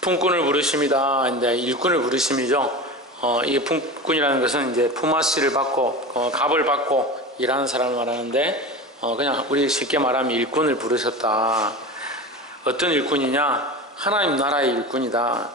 품꾼을 부르심이다. 이제 일꾼을 부르심이죠. 이게 품꾼이라는 것은 이제 품앗이를 받고 값을 받고 일하는 사람을 말하는데, 그냥 우리 쉽게 말하면 일꾼을 부르셨다. 어떤 일꾼이냐? 하나님 나라의 일꾼이다.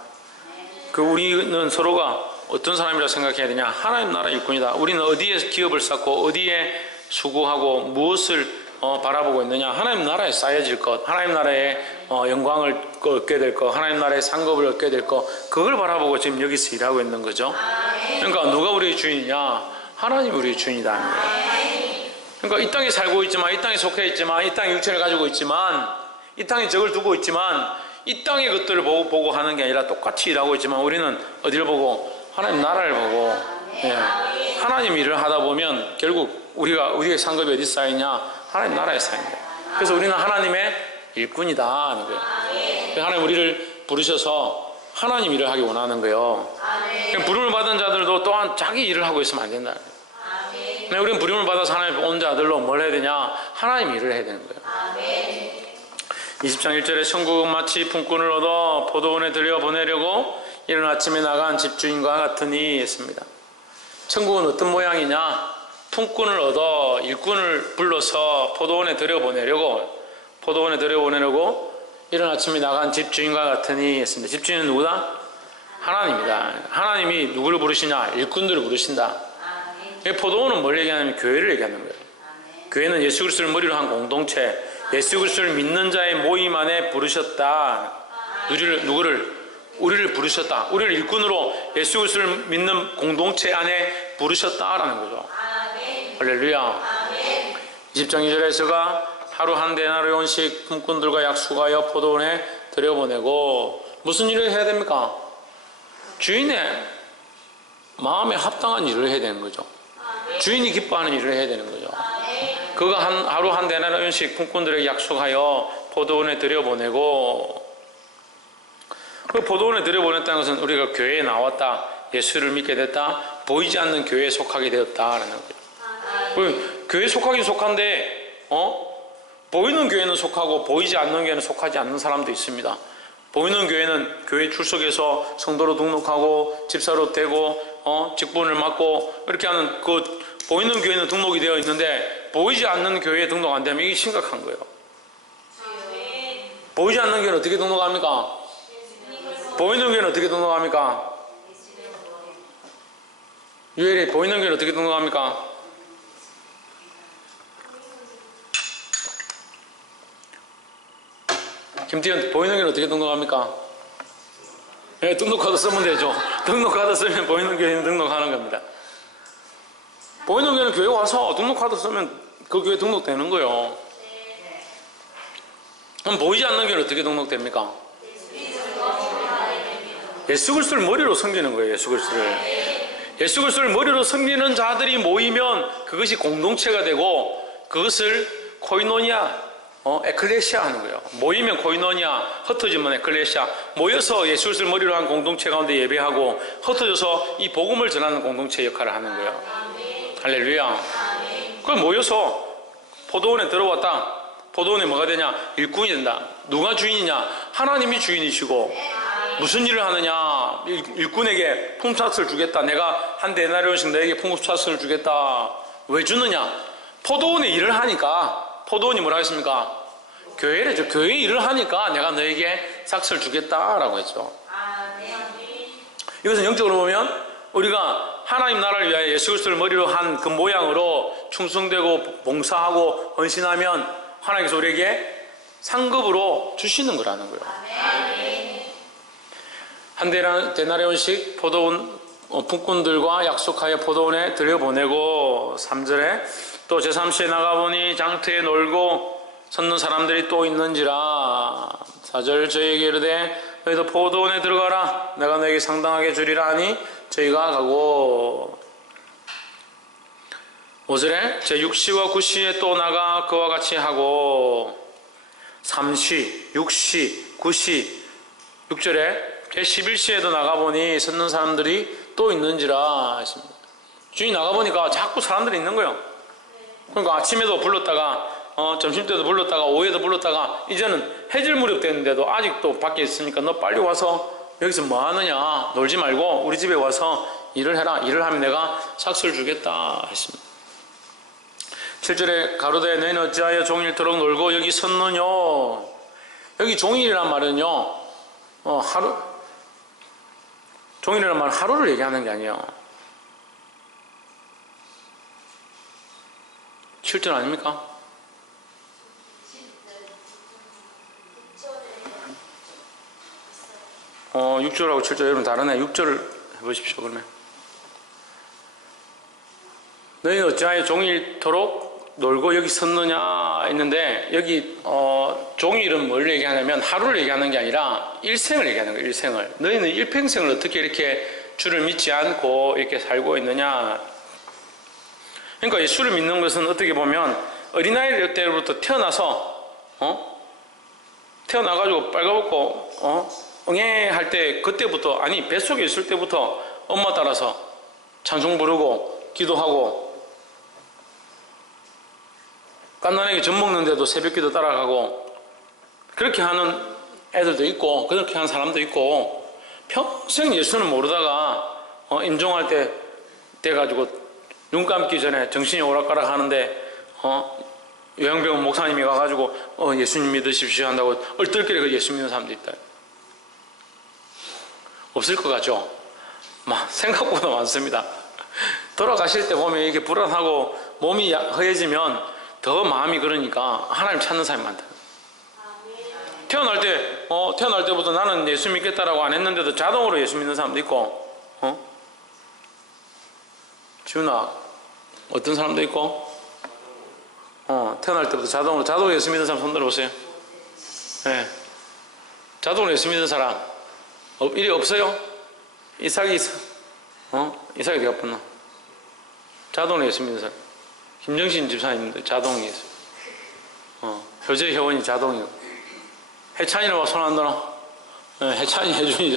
우리는 서로가 어떤 사람이라 생각해야 되냐? 하나님 나라 일꾼이다. 우리는 어디에 기업을 쌓고 어디에 수고하고 무엇을 바라보고 있느냐? 하나님 나라에 쌓여질 것, 하나님 나라의 영광을 얻게 될 것, 하나님 나라의 상급을 얻게 될 것, 그걸 바라보고 지금 여기서 일하고 있는 거죠. 그러니까 누가 우리의 주인이냐? 하나님이 우리의 주인이다. 그러니까 이 땅에 살고 있지만, 이 땅에 속해 있지만, 이 땅에 육체를 가지고 있지만, 이 땅에 적을 두고 있지만, 이 땅의 것들을 보고 하는 게 아니라 똑같이 일하고 있지만, 우리는 어디를 보고? 하나님 나라를 보고, 하나님 일을 하다 보면 결국 우리의 상급이 어디 쌓이냐? 하나님 나라에 쌓인다. 그래서 우리는 하나님의 일꾼이다 하는 거예요. 하나님 우리를 부르셔서 하나님 일을 하기 원하는 거예요. 부름을 받은 자들도 또한 자기 일을 하고 있으면 안 된다. 우리는 부름을 받아서 하나님 온 자들로 뭘 해야 되냐? 하나님 일을 해야 되는 거예요. 20장 1절에 천국은 마치 품꾼을 얻어 포도원에 들여보내려고 이른 아침에 나간 집주인과 같으니 했습니다. 천국은 어떤 모양이냐? 품꾼을 얻어 일꾼을 불러서 포도원에 들여보내려고 이른 아침에 나간 집주인과 같으니 했습니다. 집주인은 누구다? 하나님이다. 하나님이 누구를 부르시냐? 일꾼들을 부르신다. 포도원은 뭘 얘기하냐면 교회를 얘기하는 거예요. 교회는 예수 그리스도를 머리로 한 공동체, 예수 그리스도를 믿는 자의 모임 안에 부르셨다. 우리를 부르셨다. 우리를 일꾼으로 예수 그리스도를 믿는 공동체 안에 부르셨다라는 거죠. 할렐루야. 20장 2절에서가 하루 한 데나리온씩 품꾼들과 약속하여 포도원에 들여보내고, 무슨 일을 해야 됩니까? 주인의 마음에 합당한 일을 해야 되는 거죠. 주인이 기뻐하는 일을 해야 되는 거죠. 그가 하루 한 데나리온씩 품꾼들에게 약속하여 포도원에 들여보내고, 그 포도원에 들여보냈다는 것은 우리가 교회에 나왔다, 예수를 믿게 됐다, 보이지 않는 교회에 속하게 되었다라는 거죠. 교회에 속하긴 속한데 보이는 교회는 속하고 보이지 않는 교회는 속하지 않는 사람도 있습니다. 보이는 교회는 교회 출석해서 성도로 등록하고 집사로 되고 직분을 맡고 이렇게 하는, 보이는 교회는 등록이 되어 있는데 보이지 않는 교회에 등록 안 되면 이게 심각한 거예요. 보이지 않는 교회는 어떻게 등록합니까? 보이는 교회는 어떻게 등록합니까? 유엘이 보이는 교회는 어떻게 등록합니까? 김태현, 보이는 교회는 어떻게 등록합니까? 네, 등록카드 쓰면 되죠. 등록카드 쓰면 보이는 교회는 등록하는 겁니다. 보이는 교회는 교회 와서 등록카드 쓰면 그 교회 등록되는 거예요. 그럼 보이지 않는 교회는 어떻게 등록됩니까? 예수 그리스도를 머리로 섬기는 거예요. 예수 그리스도를 머리로 섬기는 자들이 모이면 그것이 공동체가 되고, 그것을 코이노니아, 에클레시아 하는 거예요. 모이면 코이노니아, 흩어지면 에클레시아. 모여서 예수 그리스도를 머리로 한 공동체 가운데 예배하고, 흩어져서 이 복음을 전하는 공동체 역할을 하는 거예요. 할렐루야. 그걸 모여서 포도원에 들어왔다. 포도원에 뭐가 되냐? 일꾼이 된다. 누가 주인이냐? 하나님이 주인이시고, 무슨 일을 하느냐? 일꾼에게 품삯을 주겠다. 내가 한 데나리온씩 너에게 품삯을 주겠다. 왜 주느냐? 포도원에 일을 하니까. 포도원이 뭐라 했습니까? 교회래죠. 교회 일을 하니까 내가 너에게 삭스를 주겠다라고 했죠. 이것은 영적으로 보면 우리가 하나님 나라를 위하여 예수 그리스도를 머리로 한 그 모양으로 충성되고 봉사하고 헌신하면 하나님께서 우리에게 상급으로 주시는 거라는 거예요. 한 데나리온씩 포도원 품꾼들과 약속하여 포도원에 들여보내고, 3절에 또 제3시에 나가보니 장터에 놀고 섰는 사람들이 또 있는지라. 4절 저희에게 이르되 너희도 포도원에 들어가라. 내가 너에게 상당하게 주리라 하니 저희가 가고. 5절에 제6시와 9시에 또 나가 그와 같이 하고. 3시, 6시, 9시. 6절에 제11시에도 나가보니 섰는 사람들이 또 있는지라 했습니다. 주인이 나가보니까 자꾸 사람들이 있는 거예요. 그러니까 아침에도 불렀다가 점심때도 불렀다가 오후에도 불렀다가 이제는 해질 무렵 됐는데도 아직도 밖에 있으니까 너 빨리 와서 여기서 뭐 하느냐? 놀지 말고 우리 집에 와서 일을 해라. 일을 하면 내가 삭슬 주겠다 했습니다. 7절에 가로되 너희는 어찌하여 종일토록 놀고 여기 섰느냐? 여기 종일이란 말은요, 하루, 종일이란 말은 하루를 얘기하는 게 아니에요. 7절 아닙니까? 6절하고 7절 여러분 다르네. 6절을 해보십시오. 그러면 너희는 어찌하여 종일토록 놀고 여기 섰느냐 했는데, 여기 종일은 뭘 얘기하냐면 하루를 얘기하는 게 아니라 일생을 얘기하는 거예요. 일생을. 너희는 일평생을 어떻게 이렇게 주를 믿지 않고 이렇게 살고 있느냐. 그러니까 예수를 믿는 것은 어떻게 보면 어린아이 때부터 태어나서 태어나가지고 빨가벗고 응애 할 때, 그때부터, 아니 뱃속에 있을 때부터 엄마 따라서 찬송 부르고 기도하고, 갓난아기 젖 먹는데도 새벽기도 따라가고, 그렇게 하는 애들도 있고 그렇게 하는 사람도 있고, 평생 예수는 모르다가 임종할 때 돼가지고 눈 감기 전에 정신이 오락가락 하는데 요양병원 목사님이 가가지고 예수님 믿으십시오 한다고 얼떨결에 그 예수 믿는 사람도 있다. 없을 것 같죠? 생각보다 많습니다. 돌아가실 때 보면 이렇게 불안하고 몸이 허해지면 더 마음이 그러니까 하나님 찾는 사람이 많다. 태어날 때부터 나는 예수 믿겠다라고 안 했는데도 자동으로 예수 믿는 사람도 있고, 지훈아, 어떤 사람도 있고, 태어날 때부터 자동으로 예수 믿는 사람 손 들어보세요. 네. 자동으로 예수 믿는 사람 일이 없어요? 이삭이 있어? 이삭이 어디 갔나? 자동으로 예수 믿는 사람. 김정신 집사님도 자동이 있어요. 효재 회원이 자동이고, 해찬이는 막 손 안 들어. 해찬이, 해준이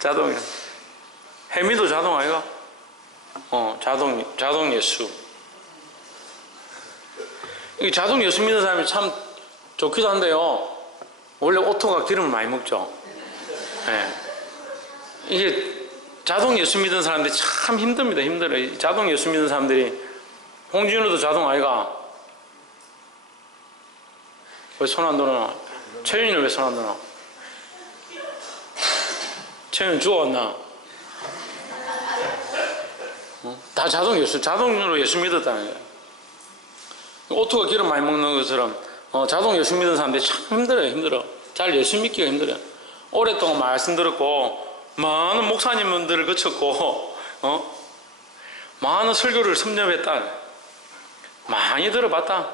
자동이야. 해미도 자동 아이가? 자동 예수. 이 자동 예수 믿는 사람이 참 좋기도 한데요. 원래 오토가 기름을 많이 먹죠. 네. 이게 자동 예수 믿는 사람들이 참 힘듭니다. 힘들어요. 자동 예수 믿는 사람들이. 홍진우도 자동 아이가? 왜 손 안 드나? 채윤이는 왜 손 안 드나? 채윤이 죽어왔나? 다 자동으로 예수 믿었다는 거예요. 오토가 기름 많이 먹는 것처럼 자동 예수 믿는 사람들이 참 힘들어. 잘 예수 믿기가 힘들어요. 오랫동안 말씀 들었고, 많은 목사님들을 거쳤고, 많은 설교를 섭렵했다. 많이 들어봤다.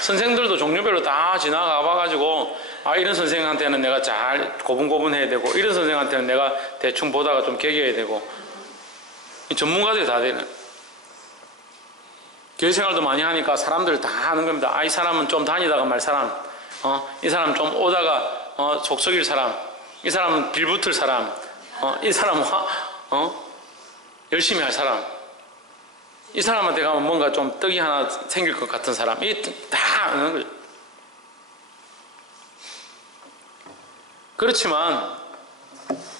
선생들도 종류별로 다 지나가 봐가지고, 이런 선생한테는 내가 잘 고분고분해야 되고, 이런 선생한테는 내가 대충 보다가 좀 개겨야 되고, 전문가들이 다 되는. 교회 생활도 많이 하니까 사람들 다 아는 겁니다. 이 사람은 좀 다니다가 말 사람, 이 사람은 좀 오다가 속썩일 사람, 이 사람은 빌붙을 사람, 이 사람은 열심히 할 사람, 이 사람한테 가면 뭔가 좀 떡이 하나 생길 것 같은 사람, 이 다 아는 거죠. 그렇지만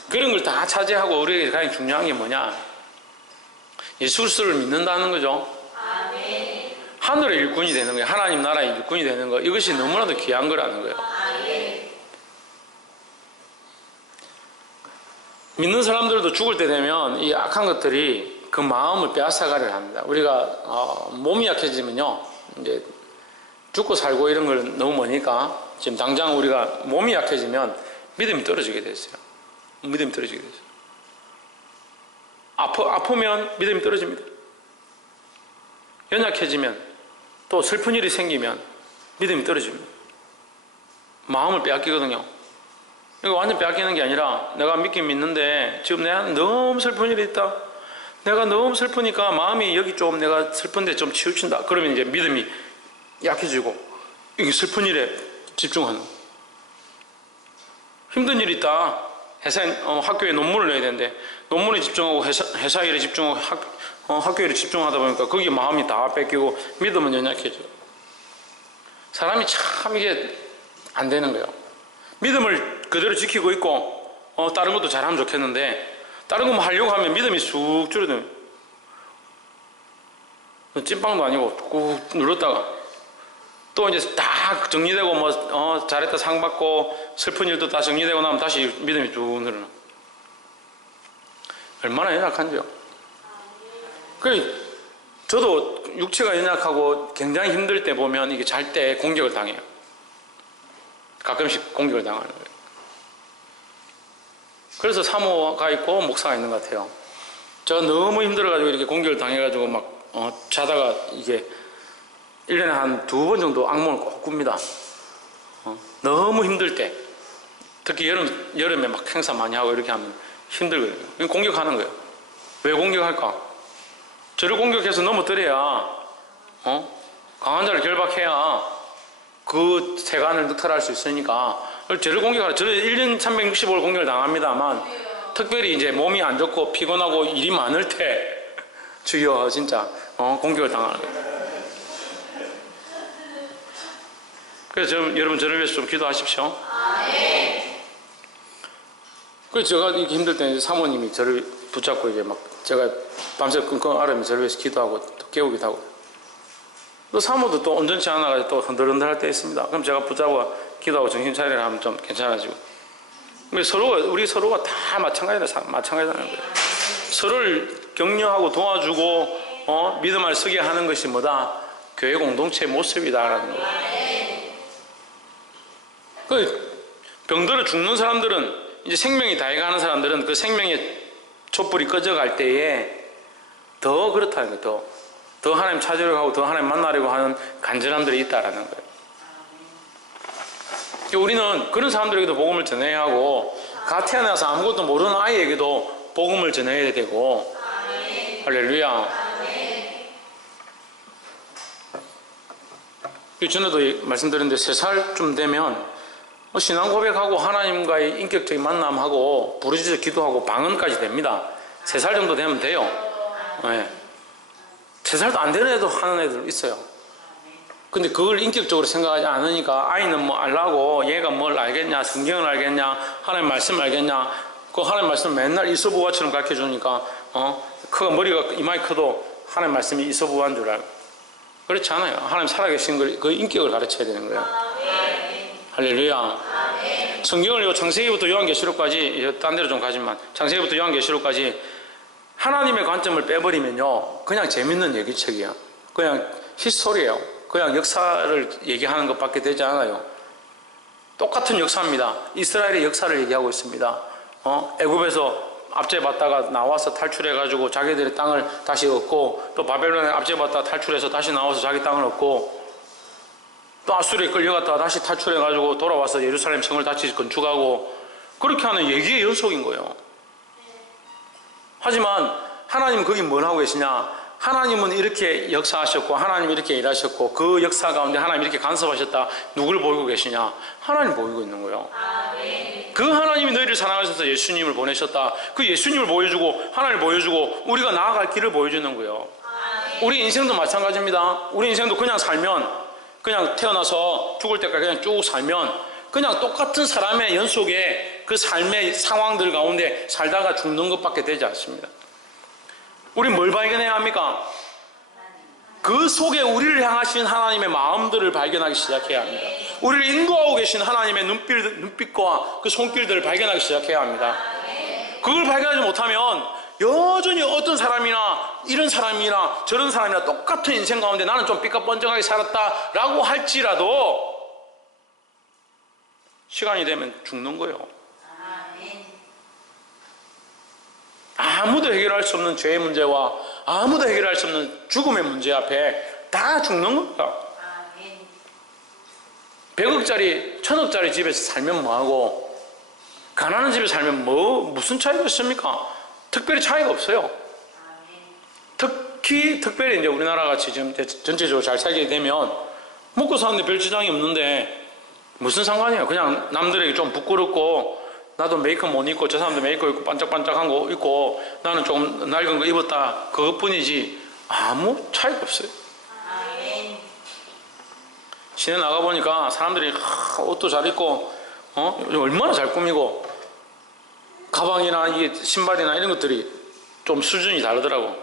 그런 걸 다 차지하고 우리에게 가장 중요한 게 뭐냐? 예수 그리스도를 믿는다는 거죠. 아멘. 하늘의 일꾼이 되는 거예요. 하나님 나라의 일꾼이 되는 거. 이것이 너무나도 귀한 거라는 거예요. 아멘. 믿는 사람들도 죽을 때 되면 이 악한 것들이 그 마음을 빼앗아가려 합니다. 우리가 몸이 약해지면요, 이제 죽고 살고 이런 걸 너무 머니까 지금 당장 우리가 몸이 약해지면 믿음이 떨어지게 됐어요. 믿음이 떨어지게 됐어요. 아프면 믿음이 떨어집니다. 연약해지면, 또 슬픈 일이 생기면 믿음이 떨어집니다. 마음을 빼앗기거든요. 이거 완전 빼앗기는 게 아니라, 내가 믿긴 믿는데 지금 내가 너무 슬픈 일이 있다. 내가 너무 슬프니까 마음이 여기 좀 내가 슬픈데 좀 치우친다. 그러면 이제 믿음이 약해지고 이 슬픈 일에 집중하는 거예요. 힘든 일이 있다. 학교에 논문을 내야 되는데 논문에 집중하고 회사 일에 집중하고 학교 일에 집중하다 보니까 거기에 마음이 다 뺏기고 믿음은 연약해져요. 사람이 참 이게 안 되는 거예요. 믿음을 그대로 지키고 있고 다른 것도 잘하면 좋겠는데 다른 거 뭐 하려고 하면 믿음이 쑥 줄어들어요. 찐빵도 아니고 꾹 눌렀다가 또 이제 다 정리되고 뭐 잘했다 상 받고 슬픈 일도 다 정리되고 나면 다시 믿음이 쭉 늘어나. 얼마나 연약한지요. 그 저도 육체가 연약하고 굉장히 힘들 때 보면 이게 잘 때 공격을 당해요. 가끔씩 공격을 당하는 거예요. 그래서 사모가 있고 목사가 있는 것 같아요. 제가 너무 힘들어가지고 이렇게 공격을 당해가지고 막 자다가 이게 1년에 한 2번 정도 악몽을 꼭 꿉니다. 너무 힘들 때 특히 여름에 막 행사 많이 하고 이렇게 하면 힘들거든요. 공격하는 거예요. 왜 공격할까? 저를 공격해서 넘어뜨려야 강한 자를 결박해야 그 세간을 늑탈할 수 있으니까 저를 공격하라. 저를 1년 365일 공격을 당합니다만 특별히 이제 몸이 안 좋고 피곤하고 일이 많을 때 주여 진짜 공격을 당하는 거예요. 그래서 여러분 저를 위해서 좀 기도하십시오. 그래서 제가 이렇게 힘들 때 사모님이 저를 붙잡고 이제 막 제가 밤새 끙끙 앓으면 저를 위해서 기도하고 또 깨우기도 하고 또 사모도 또 온전치 않아가지고 또 흔들흔들할 때 있습니다. 그럼 제가 붙잡아 기도하고 정신 차리라 하면 좀 괜찮아지고. 우리 서로가 다 마찬가지라는 거예요. 서로를 격려하고 도와주고 믿음 안에 서게 하는 것이 뭐다? 교회 공동체의 모습이다라는 거예요. 그 병들어 죽는 사람들은 이제 생명이 다해가는 사람들은 그 생명의 촛불이 꺼져갈 때에 더 그렇다는 거예요. 더 하나님 찾으려고 하고 더 하나님 만나려고 하는 간절함들이 있다라는 거예요. 우리는 그런 사람들에게도 복음을 전해야 하고 갓 태어나서 아무것도 모르는 아이에게도 복음을 전해야 되고 할렐루야. 전에도 말씀드렸는데 3살쯤 되면 신앙 고백하고 하나님과의 인격적인 만남하고 부르짖어 기도하고 방언까지 됩니다. 3살 정도 되면 돼요. 네. 3살도 안 되는 애도 하는 애들 있어요. 근데 그걸 인격적으로 생각하지 않으니까 아이는 뭐 알라고 얘가 뭘 알겠냐, 성경을 알겠냐, 하나님 말씀 알겠냐, 그 하나님 말씀 맨날 이서부화처럼 가르쳐 주니까 머리가 이마이 커도 하나님 말씀이 이서부화인 줄 알고. 그렇지 않아요. 하나님 살아계신 걸 그 인격을 가르쳐야 되는 거예요. 할렐루야. 성경을 창세기부터 요한계시록까지 딴 데로 좀 가지만 창세기부터 요한계시록까지 하나님의 관점을 빼버리면요 그냥 재밌는 얘기책이에요. 그냥 히스토리예요. 그냥 역사를 얘기하는 것밖에 되지 않아요. 똑같은 역사입니다. 이스라엘의 역사를 얘기하고 있습니다. 애굽에서 압제받다가 나와서 탈출해가지고 자기들의 땅을 다시 얻고 또 바벨론에 압제받다가 탈출해서 다시 나와서 자기 땅을 얻고 또 아수르에 끌려갔다가 다시 탈출해가지고 돌아와서 예루살렘 성을 다시 건축하고 그렇게 하는 얘기의 연속인 거예요. 하지만 하나님은 거기 뭘 하고 계시냐? 하나님은 이렇게 역사하셨고 하나님이 이렇게 일하셨고 그 역사 가운데 하나님이 이렇게 간섭하셨다. 누굴 보이고 계시냐? 하나님 보이고 있는 거예요. 그 하나님이 너희를 사랑하셔서 예수님을 보내셨다. 그 예수님을 보여주고 하나님을 보여주고 우리가 나아갈 길을 보여주는 거예요. 우리 인생도 마찬가지입니다. 우리 인생도 그냥 살면 그냥 태어나서 죽을 때까지 그냥 쭉 살면 그냥 똑같은 사람의 연속에 그 삶의 상황들 가운데 살다가 죽는 것밖에 되지 않습니다. 우리 뭘 발견해야 합니까? 그 속에 우리를 향하신 하나님의 마음들을 발견하기 시작해야 합니다. 우리를 인도하고 계신 하나님의 눈빛과 그 손길들을 발견하기 시작해야 합니다. 그걸 발견하지 못하면 여전히 어떤 사람이나 이런 사람이나 저런 사람이나 똑같은 인생 가운데 나는 좀 삐까뻔쩍하게 살았다라고 할지라도 시간이 되면 죽는 거예요. 아무도 해결할 수 없는 죄의 문제와 아무도 해결할 수 없는 죽음의 문제 앞에 다 죽는 겁니다. 100억짜리 1000억짜리 집에서 살면 뭐하고 가난한 집에 살면 무슨 차이가 있습니까? 특별히 차이가 없어요. 특별히 이제 우리나라 같이 지금 전체적으로 잘 살게 되면 먹고 사는데 별 지장이 없는데 무슨 상관이에요? 그냥 남들에게 좀 부끄럽고 나도 메이크업 못 입고 저 사람도 메이크업 입고 반짝반짝한 거 입고 나는 좀 낡은 거 입었다 그것뿐이지 아무 차이가 없어요. 시내 나가보니까 사람들이 옷도 잘 입고 얼마나 잘 꾸미고 가방이나 이게 신발이나 이런 것들이 좀 수준이 다르더라고.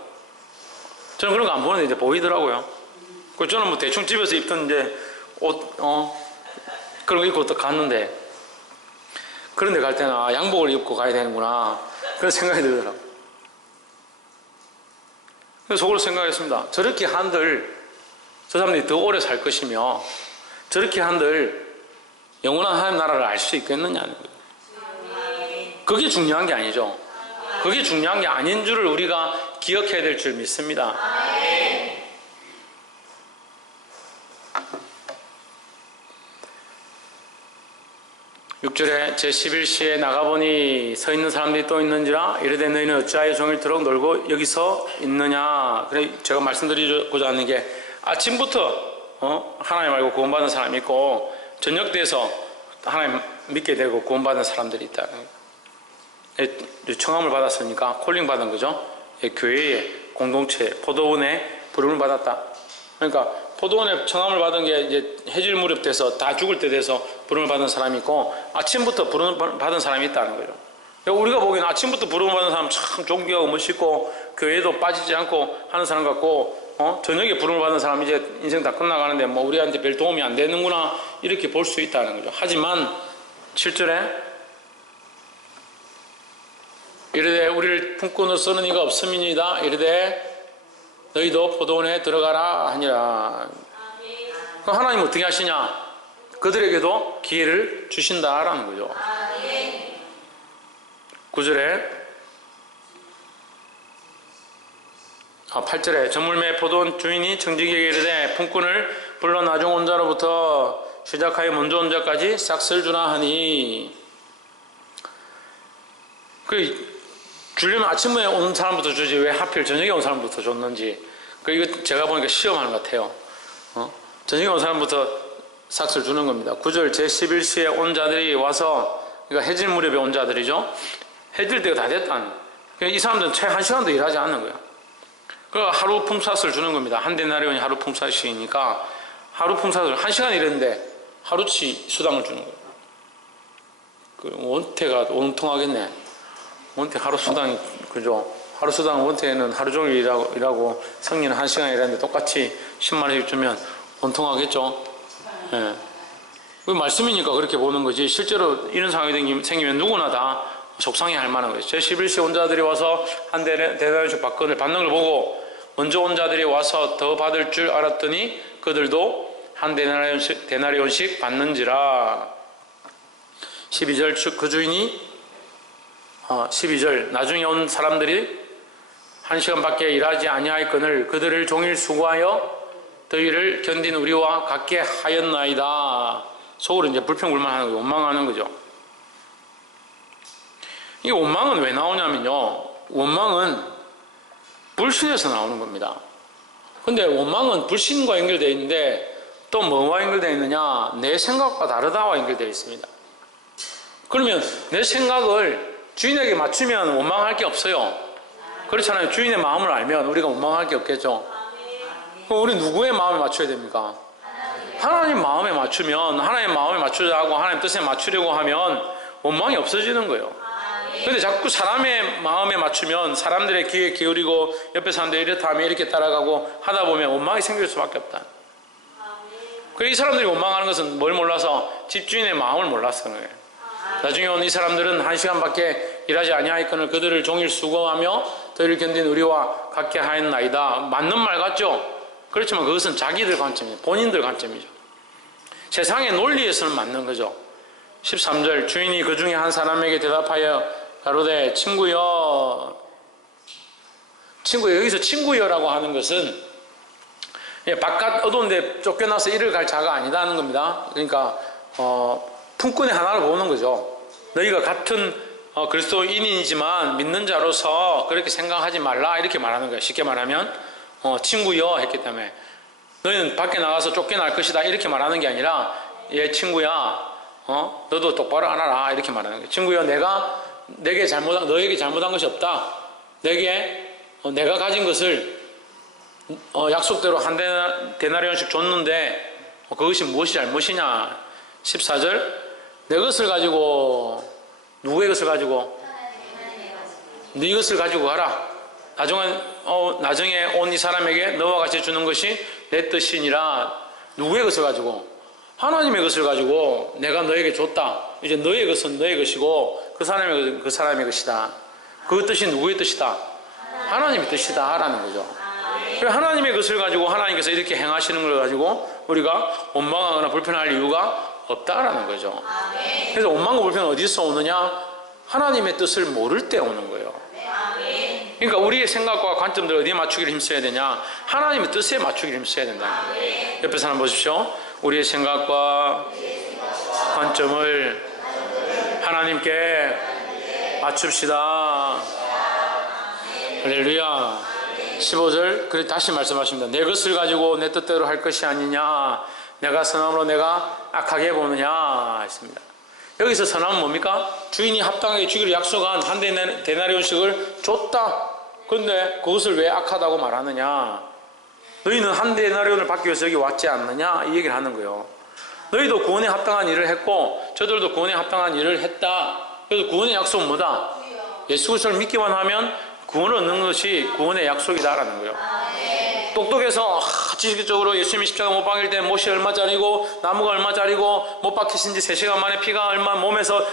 저는 그런 거 안 보는데 이제 보이더라고요. 그 저는 뭐 대충 집에서 입던 이제 옷 그런 거 입고 또 갔는데, 그런 데 갈 때는 양복을 입고 가야 되는구나 그런 생각이 들더라고. 그래서 속으로 생각했습니다. 저렇게 한들 저 사람들이 더 오래 살 것이며, 저렇게 한들 영원한 하나님 나라를 알 수 있겠느냐는 거예요. 그게 중요한 게 아니죠. 그게 중요한 게 아닌 줄을 우리가 기억해야 될 줄 믿습니다. 6절에 제11시에 나가보니 서 있는 사람들이 또 있는지라 이르되 너희는 어찌하여 종일토록 놀고 여기서 있느냐. 그래 제가 말씀드리고자 하는 게, 아침부터 하나님 알고 구원받은 사람이 있고 저녁 돼서 하나님 믿게 되고 구원받은 사람들이 있다. 청함을 받았으니까 콜링 받은 거죠. 교회의 공동체 포도원에 부름을 받았다. 그러니까 포도원에 청함을 받은 게 이제 해질 무렵 돼서 다 죽을 때 돼서 부름을 받은 사람이 있고, 아침부터 부름을 받은 사람이 있다는 거죠. 그러니까 우리가 보기에는 아침부터 부름을 받은 사람 참 존경하고 멋있고 교회도 빠지지 않고 하는 사람 같고, 저녁에 부름을 받은 사람 이제 인생 다 끝나가는데 뭐 우리한테 별 도움이 안 되는구나 이렇게 볼 수 있다는 거죠. 하지만 7절에 이르되 우리를 품꾼으로 쓰는 이가 없음이니이다. 이르되 너희도 포도원에 들어가라 하니라. 그럼 하나님 어떻게 하시냐? 그들에게도 기회를 주신다라는 거죠. 9절에 8절에 저물매 포도원 주인이 청지기에게 이르되 품꾼을 불러 나중 온 자로부터 시작하여 먼저 온 자까지 싹쓸 주나 하니, 주려면 아침에 온 사람부터 주지 왜 하필 저녁에 온 사람부터 줬는지, 이거 제가 보니까 시험하는 것 같아요. 저녁에 온 사람부터 삭스를 주는 겁니다. 9절 제11시에 온 자들이 와서, 그러니까 해질 무렵에 온 자들이죠. 해질 때가 다 됐다는 거예요. 이 사람들은 채 1시간도 일하지 않는 거예요. 그러니까 하루 품삯을 주는 겁니다. 한 데나리온이 하루 품삯이니까 하루 품삯을 1시간 일했는데 하루치 수당을 주는 거예요. 원태가 온통하겠네. 원태 하루 수당이, 그죠? 하루 수당 원태는 하루 종일 일하고 성인은 1시간 일하는데 똑같이 10만 원씩 주면 원통하겠죠? 예. 그 말씀이니까 그렇게 보는 거지, 실제로 이런 상황이 생기면 누구나 다 속상해 할 만한 거죠. 제11시 온 자들이 와서 한 데나리온씩 받는 걸 보고 먼저 온 자들이 와서 더 받을 줄 알았더니 그들도 한 데나리온씩 받는지라. 12절 그 주인이 12절 나중에 온 사람들이 1시간밖에 일하지 아니하였거늘 그들을 종일 수고하여 더위를 견딘 우리와 같게 하였나이다. 속으로 이제 불평불만하는 거죠. 원망하는 거죠. 이 원망은 왜 나오냐면요, 원망은 불신에서 나오는 겁니다. 근데 원망은 불신과 연결되어 있는데 또 뭐와 연결되어 있느냐? 내 생각과 다르다와 연결되어 있습니다. 그러면 내 생각을 주인에게 맞추면 원망할 게 없어요. 그렇잖아요. 주인의 마음을 알면 우리가 원망할 게 없겠죠. 그럼 우리 누구의 마음에 맞춰야 됩니까? 하나님 마음에 맞추면, 하나님 마음에 맞추자 하고 하나님 뜻에 맞추려고 하면 원망이 없어지는 거예요. 근데 자꾸 사람의 마음에 맞추면 사람들의 귀에 기울이고 옆에 사람들이 이렇다 하면 이렇게 따라가고 하다 보면 원망이 생길 수밖에 없다. 그래서 이 사람들이 원망하는 것은 뭘 몰라서? 집주인의 마음을 몰라서 그래요. 나중에 온 이 사람들은 1시간밖에 일하지 아니하였거늘 그들을 종일 수고하며 더위를 견딘 우리와 같게 하였나이다. 맞는 말 같죠? 그렇지만 그것은 자기들 관점이에요. 본인들 관점이죠. 세상의 논리에서는 맞는 거죠. 13절 주인이 그 중에 한 사람에게 대답하여 가로되 친구여. 여기서 친구여라고 하는 것은 바깥 어두운 데 쫓겨나서 일을 갈 자가 아니다는 겁니다. 그러니까 품꾼의 하나를 보는 거죠. 너희가 같은 그리스도인이지만 믿는 자로서 그렇게 생각하지 말라 이렇게 말하는 거예요. 쉽게 말하면 친구여 했기 때문에 너희는 밖에 나가서 쫓겨날 것이다 이렇게 말하는 게 아니라, 얘 친구야 너도 똑바로 알아라 이렇게 말하는 거예요. 친구여, 너에게 잘못한 것이 없다. 내가 가진 것을 약속대로 한 데나리온씩 줬는데 그것이 무엇이 잘못이냐. 14절 내 것을 가지고, 누구의 것을 가지고? 네 것을 가지고 가라. 나중에 온 이 사람에게 너와 같이 주는 것이 내 뜻이니라. 누구의 것을 가지고? 하나님의 것을 가지고 내가 너에게 줬다. 이제 너의 것은 너의 것이고 그 사람의 것은 그 사람의 것이다. 그 뜻이 누구의 뜻이다? 하나님의 뜻이다 라는 거죠. 하나님의 것을 가지고 하나님께서 이렇게 행하시는 걸 가지고 우리가 원망하거나 불편할 이유가 없다라는 거죠. 그래서 원망과 불편은 어디서 오느냐? 하나님의 뜻을 모를 때 오는 거예요. 그러니까 우리의 생각과 관점들 어디에 맞추기를 힘써야 되냐? 하나님의 뜻에 맞추기를 힘써야 된다. 옆에 사람 보십시오. 우리의 생각과 관점을 하나님께 맞춥시다. 할렐루야. 15절 그래 다시 말씀하십니다. 내 것을 가지고 내 뜻대로 할 것이 아니냐? 내가 선함으로 내가 악하게 보느냐? 했습니다. 여기서 선함은 뭡니까? 주인이 합당하게 주기를 약속한 한 데나리온씩을 줬다. 그런데 그것을 왜 악하다고 말하느냐? 너희는 한 데나리온을 받기 위해서 여기 왔지 않느냐? 이 얘기를 하는 거예요. 너희도 구원에 합당한 일을 했고 저들도 구원에 합당한 일을 했다. 그래서 구원의 약속은 뭐다? 예수 그리스도를 믿기만 하면 구원을 얻는 것이 구원의 약속이다라는 거예요. 똑똑해서 지식적으로 예수님이 십자가 못 박힐 때 못이 얼마짜리고 나무가 얼마짜리고 못 박히신 지 3시간 만에 피가 얼마 몸에서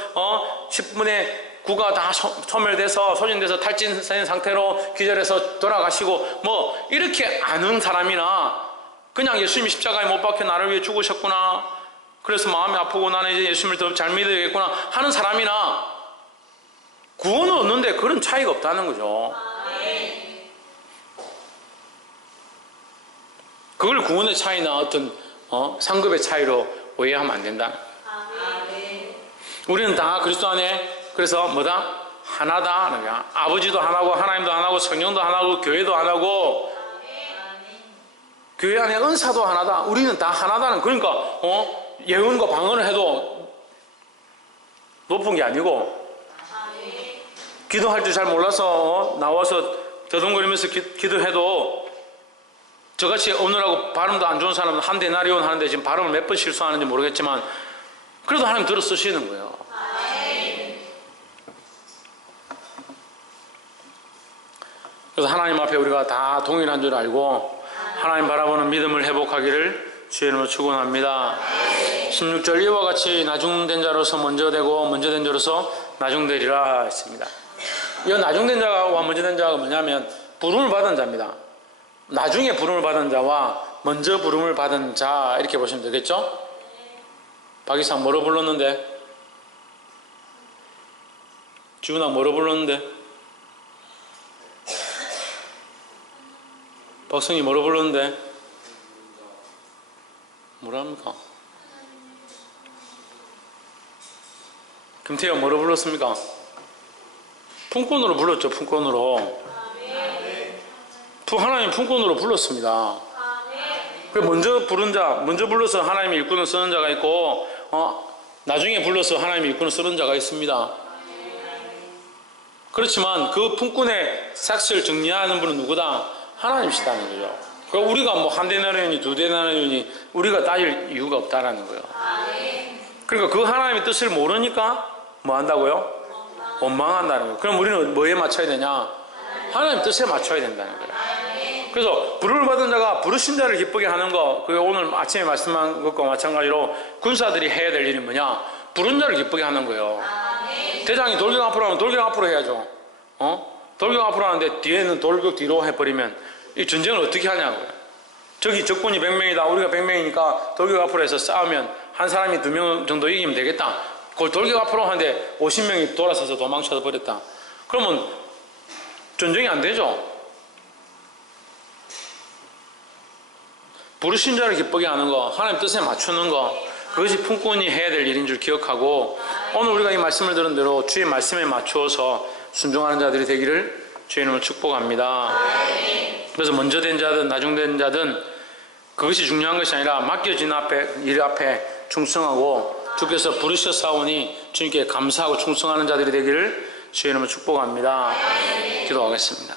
10분의 9가 다 소멸돼서 소진돼서 탈진된 상태로 기절해서 돌아가시고 뭐 이렇게 아는 사람이나 그냥 예수님이 십자가에 못 박혀 나를 위해 죽으셨구나 그래서 마음이 아프고 나는 이제 예수님을 더 잘 믿어야겠구나 하는 사람이나 구원을 얻는데 그런 차이가 없다는 거죠. 그걸 구원의 차이나 어떤 상급의 차이로 오해하면 안 된다. 우리는 다 그리스도 안에 그래서 뭐다? 하나다 하는 거야. 아버지도 하나고 하나님도 하나고 성령도 하나고 교회도 하나고 교회 안에 은사도 하나다. 우리는 다 하나다는 그러니까 예언과 방언을 해도 높은 게 아니고 기도할 줄 잘 몰라서 나와서 더듬거리면서 기도해도 저같이 어느라고 발음도 안 좋은 사람은 한 데나리온 하는데 지금 발음을 몇 번 실수하는지 모르겠지만 그래도 하나님 들어 쓰시는 거예요. 그래서 하나님 앞에 우리가 다 동일한 줄 알고 하나님 바라보는 믿음을 회복하기를 주의 이름으로 축원합니다. 16절 이와 같이 나중된 자로서 먼저 되고 먼저 된 자로서 나중되리라 했습니다. 이 나중된 자와 먼저 된 자가 뭐냐면 부름을 받은 자입니다. 나중에 부름을 받은 자와 먼저 부름을 받은 자 이렇게 보시면 되겠죠? 박이상 뭐로 불렀는데? 지훈아 뭐로 불렀는데? 박성이 뭐로 불렀는데? 뭐랍니까? 김태형 뭐로 불렀습니까? 품권으로 불렀죠. 품권으로. 하나님 품권으로 불렀습니다. 먼저 부른 자, 먼저 불러서 하나님의 일꾼을 쓰는 자가 있고 나중에 불러서 하나님의 일꾼을 쓰는 자가 있습니다. 그렇지만 그 품꾼의 삭스를 정리하는 분은 누구다? 하나님이시다는 거죠. 그러니까 우리가 뭐 한 데나리온이 두 데나리온이 우리가 따질 이유가 없다라는 거예요. 그러니까 그 하나님의 뜻을 모르니까 뭐 한다고요? 원망한다는 거예요. 그럼 우리는 뭐에 맞춰야 되냐? 하나님 뜻에 맞춰야 된다는 거예요. 그래서 부름을 받은 자가 부르신 자를 기쁘게 하는 거, 그게 오늘 아침에 말씀한 것과 마찬가지로 군사들이 해야 될 일이 뭐냐? 부른 자를 기쁘게 하는 거예요. 대장이 돌격 앞으로 하면 돌격 앞으로 해야죠. 돌격 앞으로 하는데 뒤에는 돌격 뒤로 해버리면 이 전쟁을 어떻게 하냐고요. 저기 적군이 100명이다. 우리가 100명이니까 돌격 앞으로 해서 싸우면 한 사람이 2명 정도 이기면 되겠다. 그걸 돌격 앞으로 하는데 50명이 돌아서서 도망쳐 버렸다. 그러면 전쟁이 안 되죠. 부르신 자를 기쁘게 하는 거, 하나님 뜻에 맞추는 거, 그것이 품꾼이 해야 될 일인 줄 기억하고 오늘 우리가 이 말씀을 들은 대로 주의 말씀에 맞추어서 순종하는 자들이 되기를 주의 이름으로 축복합니다. 그래서 먼저 된 자든 나중된 자든 그것이 중요한 것이 아니라 맡겨진 일 앞에 충성하고 주께서 부르셨사오니 주님께 감사하고 충성하는 자들이 되기를 주의 이름으로 축복합니다. 기도하겠습니다.